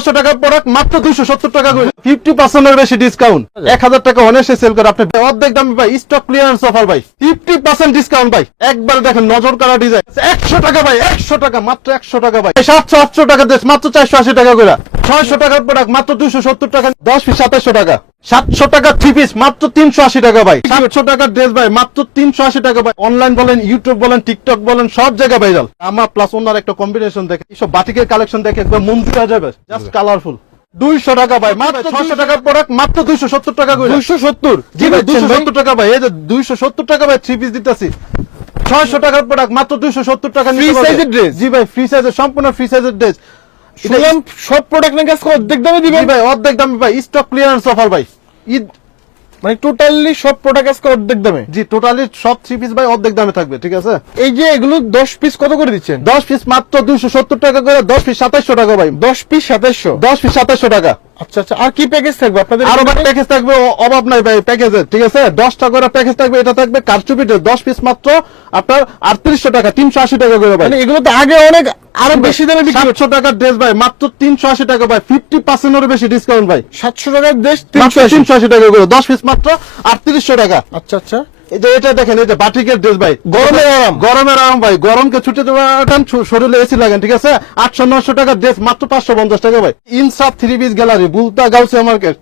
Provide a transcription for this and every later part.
600 টাকার প্রোডাক্ট মাত্র 270 টাকা করে, 50% এর বেশি ডিসকাউন্ট। 1000 টাকা অনায়াসে সেল করে আপনি অর্ধেক দামে ভাই, স্টক ক্লিয়ারেন্স অফার ভাই, 50% ডিসকাউন্ট ভাই। একবার দেখেন নজর কাড়া ডিজাইন, 100 টাকা ভাই, 100 টাকা, মাত্র 100 টাকা ভাই। 700-800 টাকা দেশ মাত্র 480 টাকা করে। 600 টাকার প্রোডাক্ট মাত্র 270 টাকা, 10 পিস 2700 টাকা। 700 টাকা 3 পিস মাত্র 380 টাকা ভাই। 700 টাকার ড্রেস ভাই মাত্র 380 টাকা ভাই। অনলাইন বলেন, ইউটিউব বলেন, টিকটক বলেন, সব জায়গায় ভাইরাল। আমার প্লাস ওনার একটা কম্বিনেশন দেখে, এইসব বাটিকের কালেকশন দেখে একবার মন জুড়ে যাবে, জাস্ট কালারফুল। 200 টাকা ভাই, মাত্র 600 টাকার প্রোডাক্ট মাত্র 270 টাকা করে। 270? জি ভাই, 270 টাকা ভাই। এই যে 270 টাকা ভাই 3 পিস দিতেছি। 600 টাকার প্রোডাক্ট মাত্র 270 টাকা নিতে ফ্রি পারবে। সাইজের ড্রেস? জি ভাই, ফ্রি সাইজের, সম্পূর্ণ ফ্রি সাইজের ড্রেস। শুনলাম সব প্রোডাক্ট নাকি আজকে অর্ধেক দামে দিবেন? জি ভাই, অর্ধেক দামে ভাই, স্টক ক্লিয়ারেন্স অফার ভাই। ঈদ মানে টোটালি সব প্রোডাক্ট আজকে অর্ধেক দামে? জি, টোটালি সব 3 পিস ভাই অর্ধেক দামে থাকবে, ঠিক আছে? এই যে এগুলো 10 পিস কত করে দিচ্ছেন? 10 পিস মাত্র 270 টাকা করে, 10 পিস 2700 টাকা ভাই। 10 পিস 2700? 10 পিস 2700 টাকা। আচ্ছা আচ্ছা, আর কি প্যাকেজ থাকবে আপনাদের? আরো ভাই প্যাকেজ থাকবে, অভাব নাই ভাই প্যাকেজের, ঠিক আছে? 10 টাকা করে প্যাকেজ থাকবে। এটা থাকবে কারচুপিতে 10 পিস মাত্র আপনার 3800 টাকা, 380 টাকা করে ভাই। মানে এগুলো তো আগে অনেক আরো বেশি দামে বিক্রি হতো। 700 টাকার ড্রেস ভাই মাত্র 380 টাকা ভাই, 50% এর বেশি ডিসকাউন্ট ভাই। 700 টাকার দেশ মাত্র 380? 380 টাকা করে, 10 পিস মাত্র 3800 টাকা। আচ্ছা আচ্ছা, এই যে এটা দেখেন, এই যে বাটিকের ড্রেস ভাই, গরমের আরাম। গরমের আরাম ভাই। গরমকে ছুটে দেওয়াটান, শরীরে এসি লাগেন, ঠিক আছে? 800-900 টাকার ড্রেস মাত্র 550 টাকা ভাই। ইনসাফ 3 piece gallery, বুলতা Gausia market,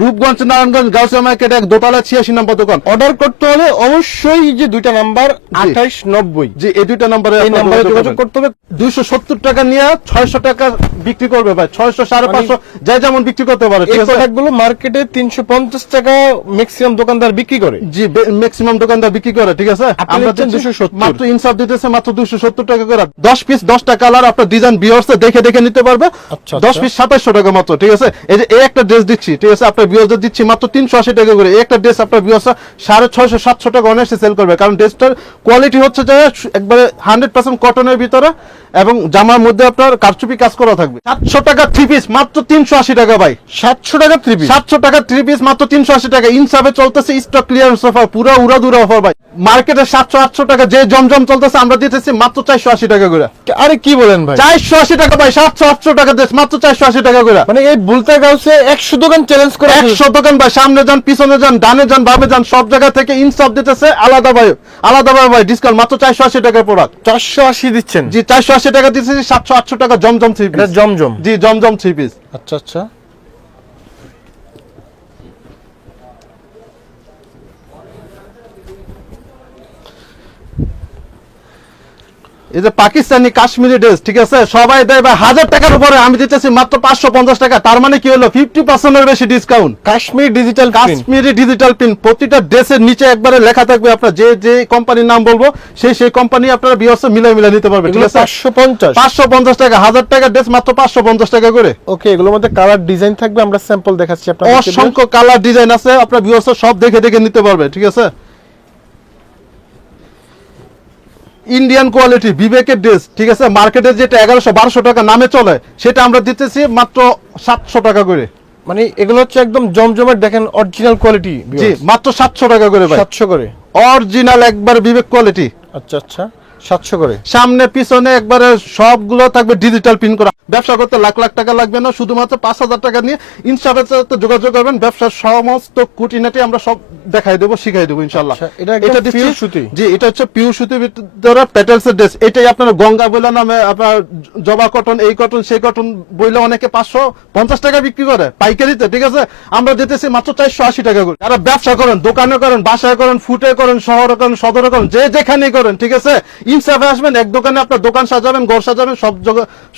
Rupganj Narayanganj Gausia market, এক দোতলা 86 নম্বর দোকান। অর্ডার করতে হলে অবশ্যই যে দুইটা নাম্বার 2890, জি, এই দুইটা নম্বরে এই নাম্বারে যোগাযোগ করতে হবে। 270 টাকা নিয়ে 600 টাকা বিক্রি করবে ভাই, 600 550 যাই যেমন বিক্রি করতে পারে, এই ঠিক আছে? প্রোডাক্ট গুলো মার্কেটে 350 টাকা ম্যাক্সিমাম দোকানদার বিক্রি করে। জি, ম্যাক্সিমাম দোকানদার বিক্রি করে, ঠিক আছে? আপনি আমরা দিচ্ছেন দিচ্ছি 270 মাত্র, ইনসাফ দিতেছে মাত্র 270 টাকা করে। 10 পিস 10টা কালার আপনার ডিজাইন ভিউয়ার্সে দেখে দেখে নিতে পারবে। আচ্ছা, 10 পিস 2700 টাকা মাত্র, ঠিক আছে? এই যে এই একটা ড্রেস দিচ্ছি, ঠিক আছে? আপনার ভিউয়ার্সদের দিচ্ছি মাত্র 380 টাকা করে। এই একটা ড্রেস আপনার ভিউয়ার্সরা 650-700 টাকা অনায়াসে সেল করবে, কারণ ড্রেসটার কোয়ালিটি হচ্ছে যে একবারে 100% কটনের ভিতরে, এবং জামার মধ্যে আপনার কারচুপি কাজ করা থাকবে। 700 টাকা 3 পিস মাত্র 380 টাকা ভাই। 700 টাকা 3 পিস? 700 টাকা 3 পিস মাত্র 380 টাকা। ইনসাফে চলতেছে স্টক ক্লিয়ারেন্স অফার, পুরো উড়াদুরা অফার ভাই। মার্কেটে 700-800 টাকা যে জমজম চলতেছে, আমরা দিতেছি মাত্র 480 টাকা করে। আরে কি বলেন ভাই? 480 টাকা ভাই, 700-800 টাকা দেশ মাত্র 480 টাকা করে। মানে এই বুলতা গাউসে 100 দোকান চ্যালেঞ্জ করে 100 দোকান ভাই, সামনে যান, পিছনে যান, ডানে যান, বামে যান, সব জায়গা থেকে ইনসাফ দিতেছে আলাদা ভাই ডিসকাউন্ট মাত্র 480 টাকার প্রোডাক্ট। 480 দিচ্ছেন? জি, 480 টাকা দিতেছি। 700-800 টাকা জমজম 3 এটা পিস। জমজম? জি, জমজম 3 পিস। আচ্ছা আচ্ছা, এই যে পাকিস্তানি কাশ্মীরি ড্রেস, ঠিক আছে? সবাই দেয় ভাই 1000 টাকার উপরে, আমি দিতেছি মাত্র 550 টাকা। তার মানে কি হলো, 50% এর বেশি discount. Kashmir digital print? Kashmiri digital print, প্রতিটা ড্রেসের নিচে একবারে লেখা থাকবে আপনার যে কোম্পানির নাম বলবো, সেই কোম্পানি আপনারা ভিউয়ার্স মিলাই নিতে পারবে, ঠিক আছে? 550? 550 টাকা। 1000 টাকা ড্রেস মাত্র 550 টাকা করে। ওকে, এগুলোর মধ্যে কালার ডিজাইন থাকবে, আমরা স্যাম্পল দেখাচ্ছি আপনাদের। অসংখ্য কালার ডিজাইন আছে, আপনার ভিউয়ার্স সব দেখে দেখে নিতে পারবে, ঠিক আছে? ইন্ডিয়ান কোয়ালিটি বিবেকের ড্রেস, ঠিক আছে? মার্কেটে যেটা 1100-1200 টাকা নামে চলে, সেটা আমরা দিতেছি মাত্র 700 টাকা করে। মানে এগুলো হচ্ছে একদম জমজমের, দেখেন অরিজিনাল কোয়ালিটি। জি, মাত্র 700 টাকা করে ভাই। 700 করে? অরিজিনাল একবার বিবেক কোয়ালিটি। আচ্ছা আচ্ছা, 700 করে। সামনে পিছনে একবারে সবগুলো থাকবে ডিজিটাল প্রিন্ট করা। ব্যবসা করতে লাখ লাখ টাকা লাগবে না, শুধুমাত্র 5000 টাকা নিয়ে ইনশাআল্লাহ যোগাযোগ করবেন। ব্যবসার সমস্ত খুঁটিনাটি আমরা সব দেখাই দেবো, শিখাই দেবো ইনশাআল্লাহ। আচ্ছা, এটা একদম দিচ্ছি পিওর সুতি? জি, এটা হচ্ছে পিওর সুতির ভিতরে প্যাটেলস এর ড্রেস। এটাই আপনারা গঙ্গা বইলা নামে, আপনার জবা কটন, এই কটন সেই কটন বইলে অনেকে 550 টাকা বিক্রি করে পাইকারিতে, ঠিক আছে? আমরা দিতেছি মাত্র 480 টাকা করে। যারা ব্যবসা করেন, দোকানে করেন, বাসায় করেন, ফুটে করেন, শহরে করেন, সদরে করেন, যে যেখানেই করেন, ঠিক আছে? ইনসাফে আসবেন, এক দোকানে আপনার দোকান সাজাবেন, ঘর সাজাবেন,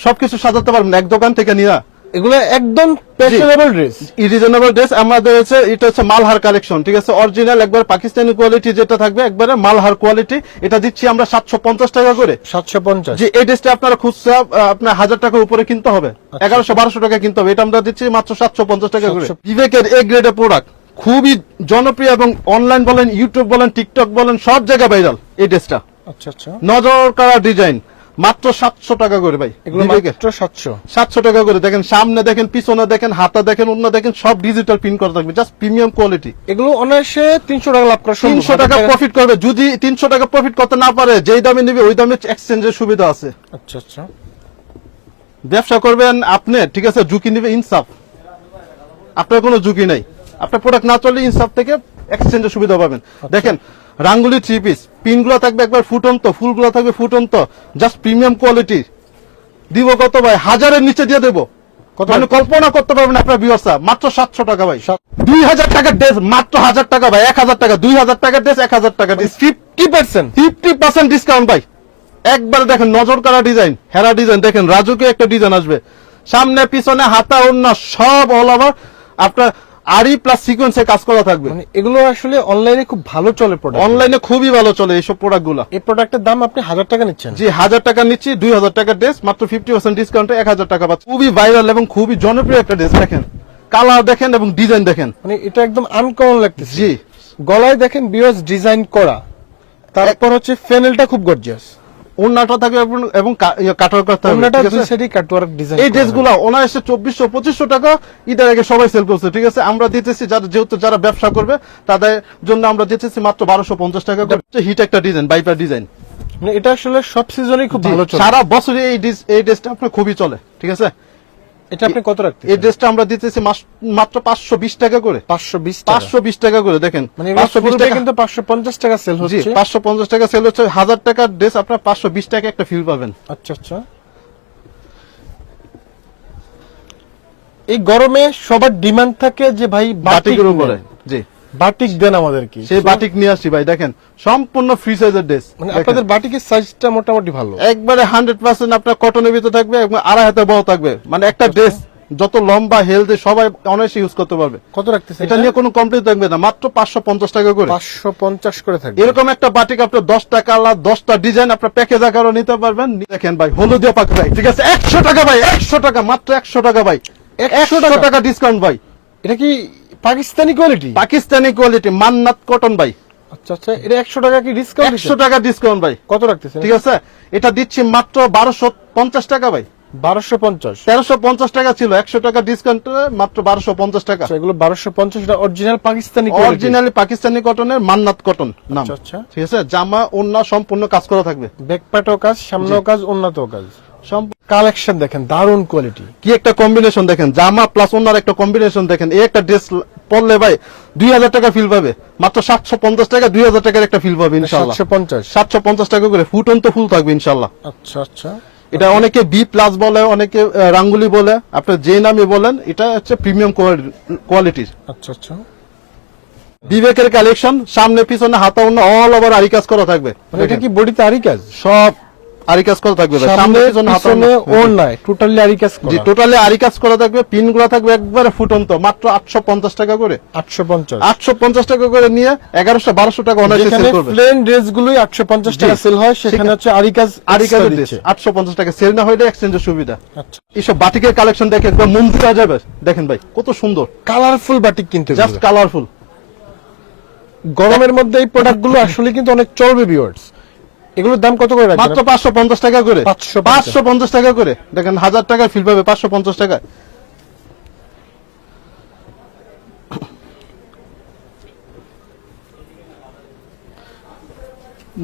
সবকিছু সাজাতে পারবেন এক দোকান থেকে নিয়ে। এগুলো একদম ফ্যাশনেবল ড্রেস, রিজনেবল ড্রেস আমাদের হচ্ছে। এটা হচ্ছে মালহার কালেকশন, ঠিক আছে? অরিজিনাল একবার পাকিস্তানি কোয়ালিটি যেটা থাকবে, একবারে মালহার কোয়ালিটি। এটা দিচ্ছি আমরা 750 টাকা করে। 750? জি, এই ড্রেসটা আপনারা খুচরা আপনার 1000 টাকার উপরে কিনতে হবে, 1100-1200 টাকা কিনতে হবে। এটা আমরা দিচ্ছি মাত্র 750 টাকা করে। বিবেকের এ গ্রেডের প্রোডাক্ট, খুবই জনপ্রিয়, এবং অনলাইন বলেন, ইউটিউব বলেন, টিকটক বলেন, সব জায়গায় ভাইরাল এই ড্রেসটা। আচ্ছা আচ্ছা, নজর কাড়া ডিজাইন, মাত্র 700 টাকা করে ভাই। এগুলো মাত্র 700 টাকা করে। দেখেন সামনে দেখেন, পিছনে দেখেন, হাতা দেখেন, অন্য দেখেন, সব ডিজিটাল প্রিন্ট করা থাকবে, জাস্ট প্রিমিয়াম কোয়ালিটি। এগুলো অনায়াসে 300 টাকা লাভ করা সম্ভব। 300 টাকা প্রফিট করবে। যদি 300 টাকা প্রফিট করতে না পারে, যেই দামে নিবে ওই দামে এক্সচেঞ্জের সুবিধা আছে। আচ্ছা আচ্ছা, ব্যবসা করবেন আপনি, ঠিক আছে, ঝুঁকি নিবে ইনসাফ, আপনার কোনো ঝুঁকি নাই। আপনার প্রোডাক্ট না চললে ইনসাফ থেকে এক্সচেঞ্জের সুবিধা পাবেন। দেখেন রাঙ্গুলি 3 পিস, পিনগুলো থাকবে একবার ফুটন্ত, ফুলগুলো থাকবে ফুটন্ত, জাস্ট প্রিমিয়াম কোয়ালিটি। দিব কত ভাই? 1000-এর নিচে দিয়ে দেবো। কত? মানে কল্পনা করতে পারবেন আপনার ভিউয়ার্সরা, মাত্র 700 টাকা ভাই। 2000 টাকার ড্রেস মাত্র 1000 টাকা ভাই, 1000 টাকা, 2000 টাকার ড্রেস 1000 টাকা, 50%। 50% ডিসকাউন্ট ভাই। একবারে দেখেন নজর কাড়া ডিজাইন, হেরা ডিজাইন, দেখেন রাজুকে একটা ডিজাইন আসবে, সামনে পিছনে হাতা ওড়না সব অল ওভার আপনার আরি প্লাস সিকোয়েন্সে কাজ করা থাকবে। মানে এগুলো আসলে অনলাইনে খুব ভালো চলে প্রোডাক্ট। অনলাইনে খুবই ভালো চলে এইসব প্রোডাক্ট গুলা। এই প্রোডাক্টের দাম আপনি 1000 টাকা নিচ্ছেন? জি 1000 টাকা নিচ্ছি, 2000 টাকার ড্রেস মাত্র 50% ডিসকাউন্টে 1000 টাকা পাচ্ছি। খুবই ভাইরাল এবং খুবই জনপ্রিয় একটা ড্রেস। দেখেন কালার দেখেন এবং ডিজাইন দেখেন, মানে এটা একদম আনকমন লাগতেছে। জি গলায় দেখেন বিয়ার্স ডিজাইন করা, তারপর হচ্ছে ফেনেলটা খুব গর্জিয়াস, ওড়নাটা থাকবে এবং কাটার করতে হবে, ওন্নাটা ঠিক দুই আছে? সাইডে কাটওয়ার্ক ডিজাইন। এই ড্রেসগুলো অনায়াসে 2400-2500 টাকা ঈদের আগে সবাই সেল করছে, ঠিক আছে? আমরা দিতেছি যেহেতু যারা ব্যবসা করবে তাদের জন্য আমরা দিতেছি মাত্র 1250 টাকা করে। হিট একটা ডিজাইন, বাইপার ডিজাইন, মানে এটা আসলে সব সিজনেই খুব ভালো চলে। সারা বছরে এই ড্রেসটা আপনার খুবই চলে, ঠিক আছে? এটা আপনি কত রাখতেছেন? এই ড্রেসটা আমরা দিতেছি মাত্র 520 টাকা করে। 520 টাকা। 520 টাকা করে দেখেন, মানে 520 টাকা কিন্তু 550 টাকা সেল জি হচ্ছে। 550 টাকা সেল হচ্ছে। 1000 টাকার ড্রেস আপনার 520 টাকা একটা ফিল পাবেন। আচ্ছা আচ্ছা। এই গরমে সবার ডিমান্ড থাকে যে ভাই বাটিকের উপরে, জি বাটিক দেন আমাদেরকে। সেই বাটিক নিয়ে আসছি ভাই। দেখেন সম্পূর্ণ ফ্রি সাইজের ড্রেস, মানে আপনাদের বাটিকের সাইজটা মোটামুটি ভালো। একবারে 100% আপনার কটনের ভিতরে থাকবে এবং 2.5 হাতে বড় থাকবে। মানে একটা ড্রেস যত লম্বা হেলদি সবাই অনায়াসে ইউজ করতে পারবে। কত রাখতেছেন এটা নিয়ে কোনো কমপ্লেইন থাকবে না, মাত্র 550 টাকা করে। 550 করে থাকবে। এরকম একটা বাটিক আপনার 10টা কালার 10টা ডিজাইন আপনার প্যাকেজ আকারও নিতে পারবেন। দেখেন ভাই হলুদিয়া পাক ভাই, ঠিক আছে? 100 টাকা ভাই, 100 টাকা, মাত্র 100 টাকা ভাই, 100 টাকা ডিসকাউন্ট ভাই। এটা কি পাকিস্তানি কোয়ালিটি? পাকিস্তানি কোয়ালিটি মান্নাত কটন ভাই। আচ্ছা আচ্ছা। এটা 100 টাকা কি ডিসকাউন্ট? 100 টাকা ডিসকাউন্ট ভাই। কত রাখতেছেন? ঠিক আছে, এটা দিচ্ছি মাত্র 1250 টাকা ভাই। 1250। 1350 টাকা ছিল, 100 টাকা ডিসকাউন্ট মাত্র 1250 টাকা। আচ্ছা, এগুলো 1250। এটা original Pakistani quality. Originally Pakistani কটনের মান্নাত কটন নাম। আচ্ছা আচ্ছা। ঠিক আছে, জামা ওড়না সম্পূর্ণ কাজ করা থাকবে, ব্যাকপ্যাটও কাজ, সামনেও কাজ, ওন্নাতেও কাজ। কালেকশন দেখেন, দারুন কোয়ালিটি। কি একটা কম্বিনেশন দেখেন, জামা প্লাস ওড়নার একটা কম্বিনেশন দেখেন। এই একটা ড্রেস পরলে ভাই 2000 টাকা ফিল পাবে, মাত্র 750 টাকা 2000 টাকার একটা ফিল পাবে ইনশাআল্লাহ। 750। 750 টাকা করে ফুটন্ত ফুল থাকবে ইনশাআল্লাহ। আচ্ছা আচ্ছা। এটা অনেকে বি প্লাস বলে, অনেকে রাঙ্গুলি বলে, আপনি যে নামে বলেন, এটা হচ্ছে প্রিমিয়াম কোয়ালিটির। আচ্ছা আচ্ছা। বিবেকের কালেকশন, সামনে পিছনে হাতা ওড়না অল ওভার আরি কাজ করা থাকবে। মানে এটা কি বডিতে আরি কাজ? সব আরি কাজ করা থাকবে ভাই, সামনে পিছনে হাতা পিছনে ওড়না। ওড়নায় টোটালি আরি কাজ করা। জি টোটালি আরি কাজ করা থাকবে, পিনগুলো থাকবে একবারে ফুটন্ত, মাত্র 850 টাকা করে। 850। 850 টাকা করে নিয়ে 1100-1200 টাকা অনায়াসে যেখানে সেল করবে। প্লেন ড্রেসগুলোই 850 টাকা জি। সেল হয়, সেখানে হচ্ছে আরি কাজ আরি কাজের extra ড্রেস দিচ্ছে। 850 টাকা সেল না হইলে এক্সচেঞ্জের সুবিধা। আচ্ছা। এইসব বাটিকের কালেকশন দেখে একদম মন জুড়ে যাবে। দেখেন ভাই কত সুন্দর, কালারফুল বাটিক কিন্তু জাস্ট কালারফুল। গরমের মধ্যে এই প্রোডাক্টগুলো আসলে কিন্তু অনেক চলবে ভিউয়ার্স। এগুলোর দাম কত করে রাখবেন? মাত্র 550 টাকা করে। 550 550 টাকা করে দেখেন, 1000 টাকার ফিল পাবে 550 টাকা।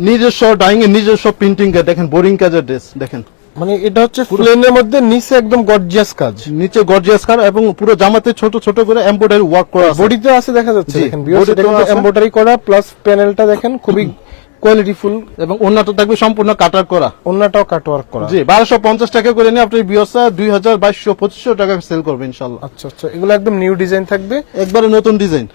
নিজস্ব ডাইং এর নিজস্ব প্রিন্টিং এর দেখেন, বোরিং কাজের ড্রেস দেখেন। মানে এটা হচ্ছে প্লেনের মধ্যে নিচে একদম গর্জিয়াস কাজ, নিচে গর্জিয়াস কাজ এবং পুরো জামাতে ছোট ছোট করে এমব্রয়ডারি ওয়ার্ক করা আছে। বডিতে আছে দেখা যাচ্ছে। জি, দেখেন ভিউয়ার্স, এটা বডিতেও কিন্তু আছে। এমব্রয়ডারি করা, প্লাস প্যানেলটা দেখেন খুবই কোয়ালিটিফুল, এবং ওন্নাটা থাকবে সম্পূর্ণ কাটার করা। ওন্নাটাও কাটওয়ার্ক করা। জি 1250 টাকা করে নিয়ে আপনি বিয়সা 2200-2500 টাকা সেল করবেন ইনশাআল্লাহ। আচ্ছা আচ্ছা। এগুলো একদম নিউ ডিজাইন থাকবে, একবারে নতুন ডিজাইন।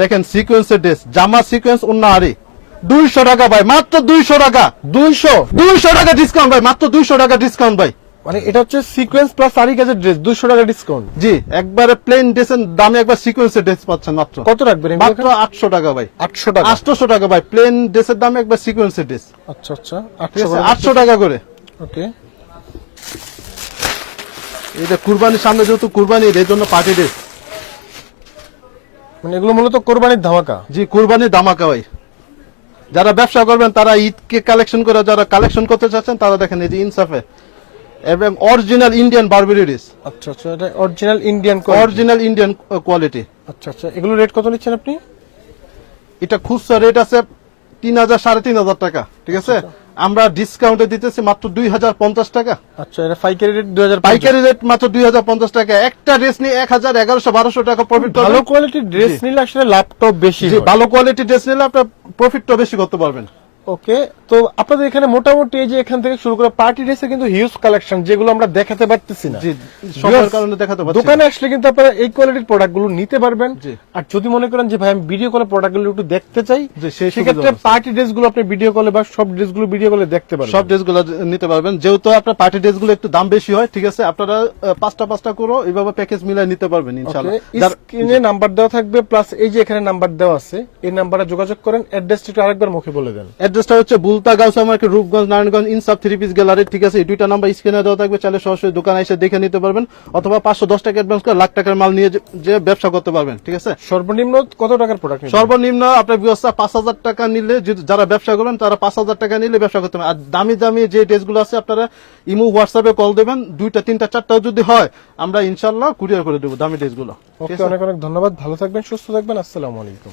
দেখেন সিকোয়েন্সের ড্রেস, জামা সিকোয়েন্স ওন্না আরি 200 টাকা ভাই, মাত্র 200 টাকা। 200 টাকা ডিসকাউন্ট ভাই, মাত্র 200 টাকা ডিসকাউন্ট ভাই। মানে এটা হচ্ছে সিকোয়েন্স প্লাস আরি কাজের ড্রেস, 200 টাকা ডিসকাউন্ট। জি একবারে প্লেন ড্রেসের দামে একবার সিকোয়েন্সের ড্রেস পাচ্ছেন মাত্র। কত রাখবেন? মাত্র 800 টাকা ভাই। 800 টাকা। 800 টাকা ভাই, প্লেন ড্রেসের দামে একবার সিকোয়েন্সের ড্রেস। আচ্ছা আচ্ছা। ঠিক আছে 800 টাকা করে। ওকে। এটা কুরবানির সামনে, যেহেতু কুরবানি এর জন্য পার্টি ড্রেস। মানে এগুলো মূলত কোরবানির ধামাকা। জি কুরবানির ধামাকা ভাই। যারা ব্যবসা করবেন তারা ঈদকে কালেকশন করে, যারা কালেকশন করতে চাচ্ছেন তারা দেখেন এই যে ইনসাফে এবং অরিজিনাল ইন্ডিয়ান বারবেরি ড্রেস। আচ্ছা আচ্ছা। এটা original Indian quality. Original Indian quality. আচ্ছা আচ্ছা। এগুলো রেট কত নিচ্ছেন আপনি? এটা খুচরা রেট আছে 3,000 3,500 টাকা, ঠিক আছে? আমরা ডিসকাউন্টে দিতেছি মাত্র 2,050 টাকা। আচ্ছা, এটা পাইকারি রেট 2000, পাইকারি রেট মাত্র 2,050 টাকা। একটা ড্রেস নিয়ে 1,000 1100 1200 টাকা প্রফিট ভালো কোয়ালিটির ড্রেস নিলে আসলে লাভটাও বেশি হয়। ভালো কোয়ালিটি ড্রেস নিলে আপনার প্রফিটটা বেশি করতে পারবেন। ওকে, তো আপনাদের এখানে মোটামুটি এই যে এখান থেকে শুরু করে পার্টি ড্রেসে কিন্তু হিউজ কালেকশন, যেগুলো আমরা দেখাতে পারতেছি না। জি, সময়ের কারণে দেখাতে পাচ্ছি না। দোকানে আসলে কিন্তু আপনারা এই কোয়ালিটির প্রোডাক্টগুলো নিতে পারবেন। জি। আর যদি মনে করেন যে ভাই আমি ভিডিও কলে প্রোডাক্টগুলো একটু দেখতে চাই, জি, সেই সেক্ষেত্রে সুবিধা আছে। পার্টি ড্রেসগুলো আপনি ভিডিও কলে বা সব ড্রেসগুলো ভিডিও কলে দেখতে পারবেন। সব ড্রেসগুলো নিতে পারবেন। যেহেতু আপনার পার্টি ড্রেসগুলো একটু দাম বেশি হয়, ঠিক আছে? আপনারা পাঁচটা করে এইভাবে প্যাকেজ মিলাই নিতে পারবেন ইনশাআল্লাহ। স্ক্রিনে নাম্বার দেওয়া থাকবে, প্লাস এই যে এখানে নাম্বার দেওয়া আছে, এই নাম্বারে যোগাযোগ করেন। অ্যাড্রেসটা একটু আরেকবার মুখে বলে দেন। অ্যাড্রেসটা হচ্ছে বুলতা গাউসা মার্কেট, রূপগঞ্জ, নারায়ণগঞ্জ, ইনসাফ 3 পিস গ্যালারি, ঠিক আছে? এই দুইটা নাম্বার স্ক্রিনে দেওয়া থাকবে। চাইলে সরাসরি দোকানে এসে দেখে নিতে পারবেন, অথবা 510 টাকা অ্যাডভান্স করে লাখ টাকার মাল নিয়ে যে ব্যবসা করতে পারবেন, ঠিক আছে? সর্বনিম্ন কত টাকার প্রোডাক্ট? সর্বনিম্ন আপনার ব্যবস্থা 5,000 টাকা নিলে, যারা ব্যবসা করবেন তারা 5,000 টাকা নিলে ব্যবসা করতে পারেন। আর দামি দামি যে ড্রেসগুলো আছে আপনারা ইমো হোয়াটসঅ্যাপে কল দেবেন, 2টা 3টা 4টাও যদি হয় আমরা ইনশাআল্লাহ কুরিয়ার করে দেবো দামি ড্রেসগুলো। ওকে, অনেক অনেক ধন্যবাদ। ভালো থাকবেন, সুস্থ থাকবেন। আসসালামু আলাইকুম।